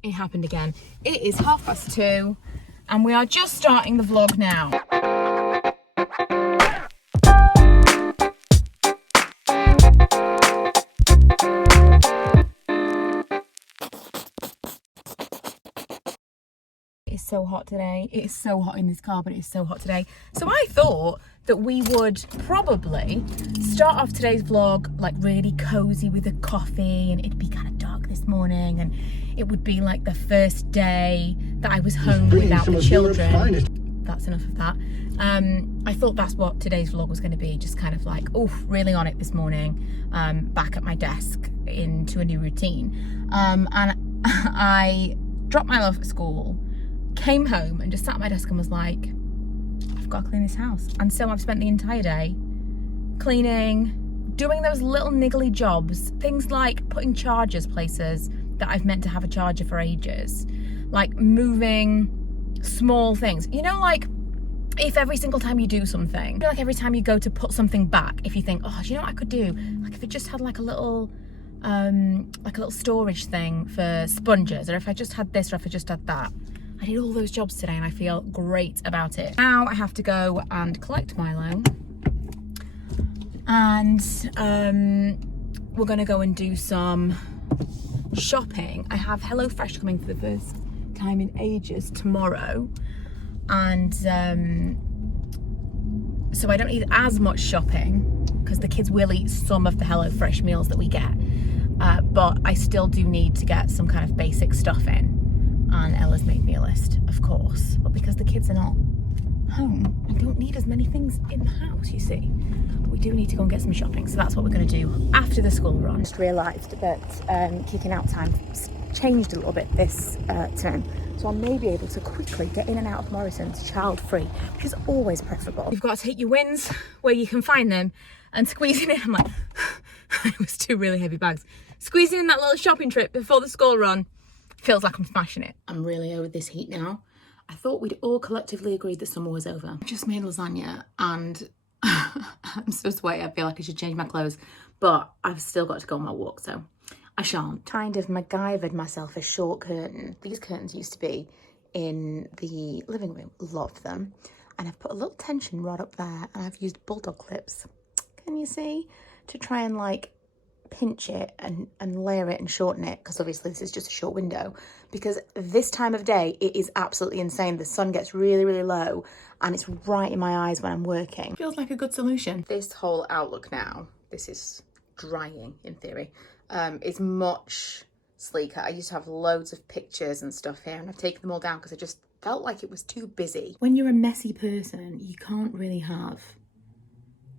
It happened again. It is 2:30 and we are just starting the vlog now. It's so hot today. It is so hot in this car, but it is so hot today. So I thought that we would probably start off today's vlog like really cozy with a coffee, and it'd be kind of dark this morning, and it would be like the first day that I was home without the children. That's enough of that. I thought that's what today's vlog was going to be, just kind of like, oof, really on it this morning, back at my desk into a new routine. And I dropped my love at school, came home and just sat at my desk and was like, I've got to clean this house. And so I've spent the entire day cleaning, doing those little niggly jobs, things like putting chargers places that I've meant to have a charger for ages, like moving small things, you know, like if every single time you do something, I feel like every time you go to put something back, if you think, oh, do you know what I could do, like if it just had like a little storage thing for sponges, or if I just had this, or if I just had that. I did all those jobs today and I feel great about it. Now I have to go and collect Milo, and we're gonna go and do some shopping. I have HelloFresh coming for the first time in ages tomorrow, and so I don't need as much shopping because the kids will eat some of the HelloFresh meals that we get, but I still do need to get some kind of basic stuff in. And Ella's made me a list, of course, but because the kids are not home, I don't need as many things in the house, you see. But we do need to go and get some shopping, so that's what we're going to do after the school run. Just realised that kicking out time changed a little bit this term, so I may be able to quickly get in and out of Morrison's child-free, which is always preferable. You've got to take your wins where you can find them and squeeze it in. I'm like, it was 2 really heavy bags. Squeezing in that little shopping trip before the school run. Feels like I'm smashing it. I'm really over this heat now. I thought we'd all collectively agreed that summer was over. I just made lasagna and I'm so sweaty, I feel like I should change my clothes, but I've still got to go on my walk, so I shan't. Kind of MacGyvered myself a short curtain. These curtains used to be in the living room, loved them. And I've put a little tension rod up there, and I've used bulldog clips, can you see? To try and like pinch it and layer it and shorten it, because obviously this is just a short window, because this time of day it is absolutely insane. The sun gets really low and it's right in my eyes when I'm working. Feels like a good solution. This whole outlook now, this is drying in theory, is much sleeker. I used to have loads of pictures and stuff here, and I've taken them all down because I just felt like it was too busy. When you're a messy person, you can't really have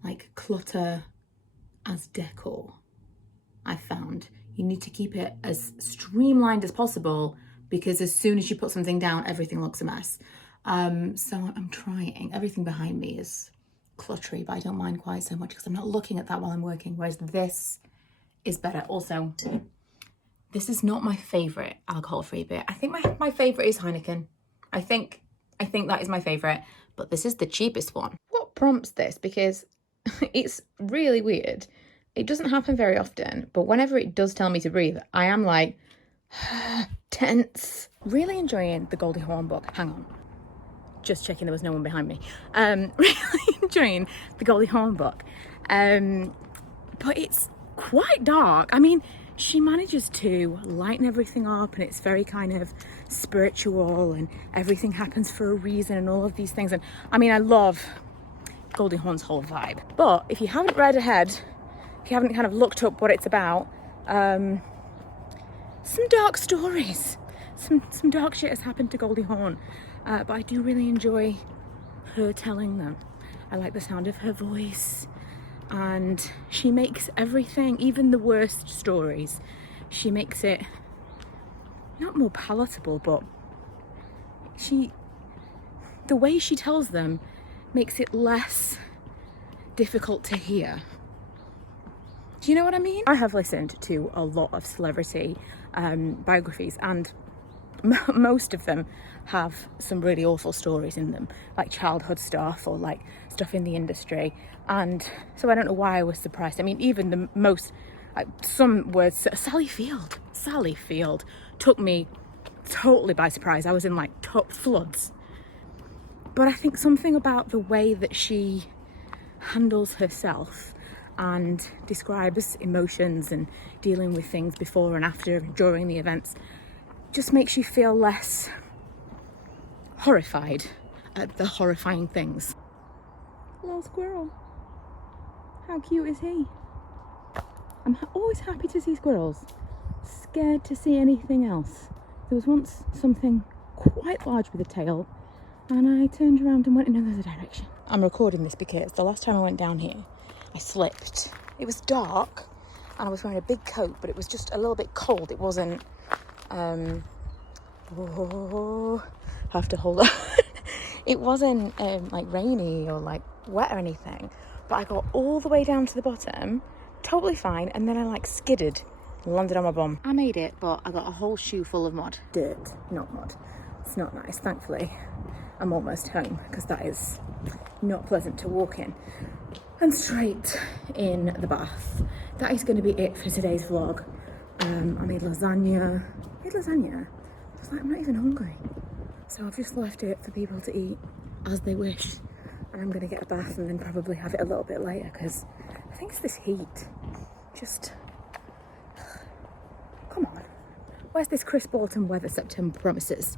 like clutter as decor. I found you need to keep it as streamlined as possible, because as soon as you put something down, everything looks a mess. So I'm trying. Everything behind me is cluttery, but I don't mind quite so much because I'm not looking at that while I'm working, whereas this is better. Also, this is not my favourite alcohol-free beer. I think my favourite is Heineken. I think that is my favourite, but this is the cheapest one. What prompts this? Because it's really weird. It doesn't happen very often, but whenever it does tell me to breathe, I am like, tense. Really enjoying the Goldie Hawn book. Hang on. Just checking there was no one behind me. Really enjoying the Goldie Hawn book. But it's quite dark. I mean, she manages to lighten everything up, and it's very kind of spiritual, and everything happens for a reason, and all of these things. And I mean, I love Goldie Hawn's whole vibe. But if you haven't read ahead, if you haven't kind of looked up what it's about, some dark stories, some dark shit has happened to Goldie Hawn, but I do really enjoy her telling them. I like the sound of her voice, and she makes everything, even the worst stories, she makes it not more palatable, but the way she tells them makes it less difficult to hear. Do you know what I mean? I have listened to a lot of celebrity biographies, and most of them have some really awful stories in them, like childhood stuff or like stuff in the industry. And so I don't know why I was surprised. I mean, even the most, some words, Sally Field took me totally by surprise. I was in like top floods. But I think something about the way that she handles herself and describes emotions and dealing with things before and after and during the events just makes you feel less horrified at the horrifying things. Little squirrel. How cute is he? I'm always happy to see squirrels. Scared to see anything else. There was once something quite large with a tail and I turned around and went in another direction. I'm recording this because the last time I went down here, I slipped. It was dark and I was wearing a big coat, but it was just a little bit cold. It wasn't, I have to hold on. It wasn't like rainy or like wet or anything, but I got all the way down to the bottom, totally fine, and then I like skidded and landed on my bum. I made it, but I got a whole shoe full of mud. Dirt, not mud. It's not nice. Thankfully, I'm almost home because that is not pleasant to walk in. And straight in the bath. That is going to be it for today's vlog. I made lasagna. I was like, I'm not even hungry. So I've just left it for people to eat as they wish. And I'm going to get a bath and then probably have it a little bit later because I think it's this heat. Just, come on. Where's this crisp autumn weather September promises?